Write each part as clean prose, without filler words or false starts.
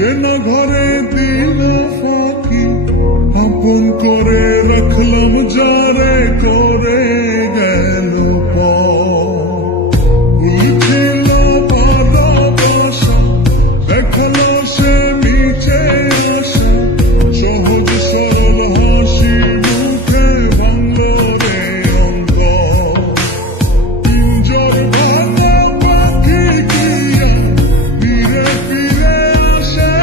চেনা ঘরে দিল ফাঁকি, আপন করে রাখলাম যারে করে গেল ভুলছিল ভালোবাসা, দেখালো সে মিছে আশা, সহজ সরল হাসি মুখে ভাঙলো রে অন্তর। পিঞ্জর ভাঙা পাখি গিয়া ফিরে ফিরে আসে,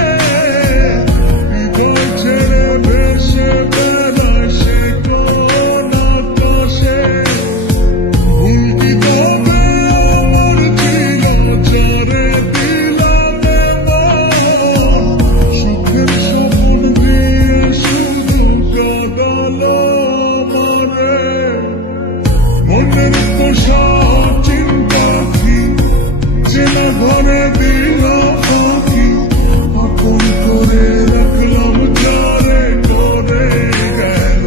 হৃদয় ছেড়ে ভেসে বেড়ায় সে কোন আকাশে। ভুল কি তবে আমার ছিল যারে দিলাম এমন, সুখের স্বপ্ন দিয়ে শুধু কাঁদালো আমারে। মনের পোষা চিন্তা কি চেনা ঘরে দিল ফাঁকি, আপন করে রাখলাম যারে করে গেল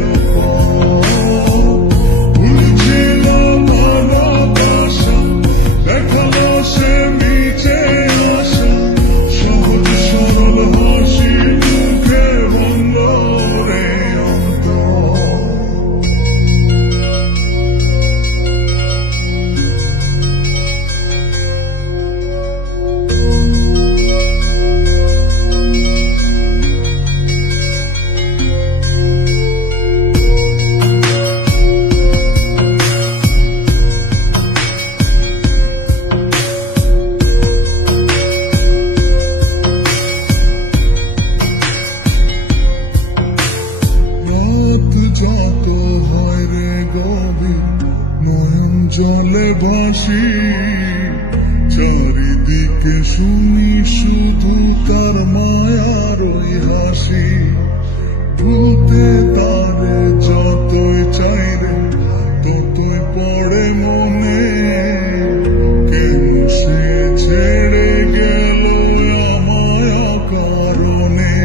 ভুল ছিল ভালোবাসা, দেখালো সে মিছে আশা, সহজ সরল হাসি মুখে ভাঙলো রে অন্তর। রাত যত হয় রে গভীর, নয়ন জলে ভাসি, চারিদিকে শুনি শুধু তার মায়ার ওই হাসি। ভুলতে তারে যতই চাই রে ততই পড়ে মনে, কেন সে ছেড়ে গেল আমায় কারণে।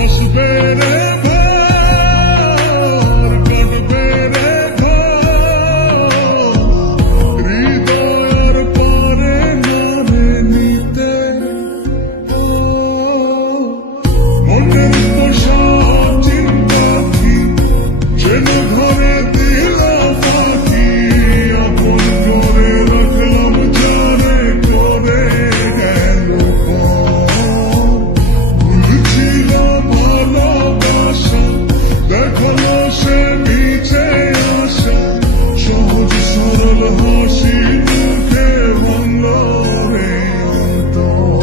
আসবে রে ঘর, কাটবে রে ঘর, হৃদয়ের পারে নামে নিতে মনের পোষা চিন্তা কি যেন ঘরে দিল ফাঁকি, আপন করে রাখলাম যারে করে গেল ভুল ছিল ভালোবাসা, দেখালো সে মিছে আশা, সহজ সরল হাসি মুখে ভাঙলো রে অন্তর।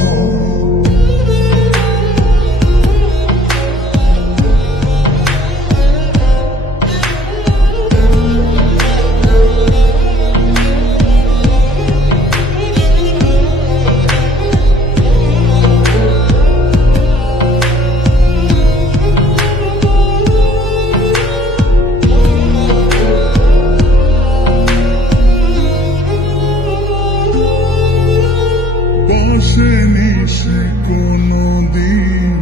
বাসেনি সে কোনদিন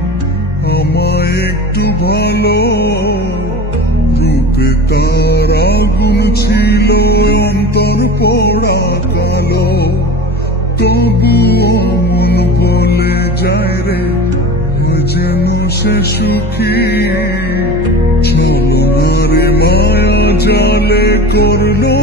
আমায় একটু ভালো, রূপে তার আগুন ছিল অন্তর পোড়া কালো। তবুও মন বলে যায় রে হয় যেন সে সুখী, ছলনারে মায়া জালে করলো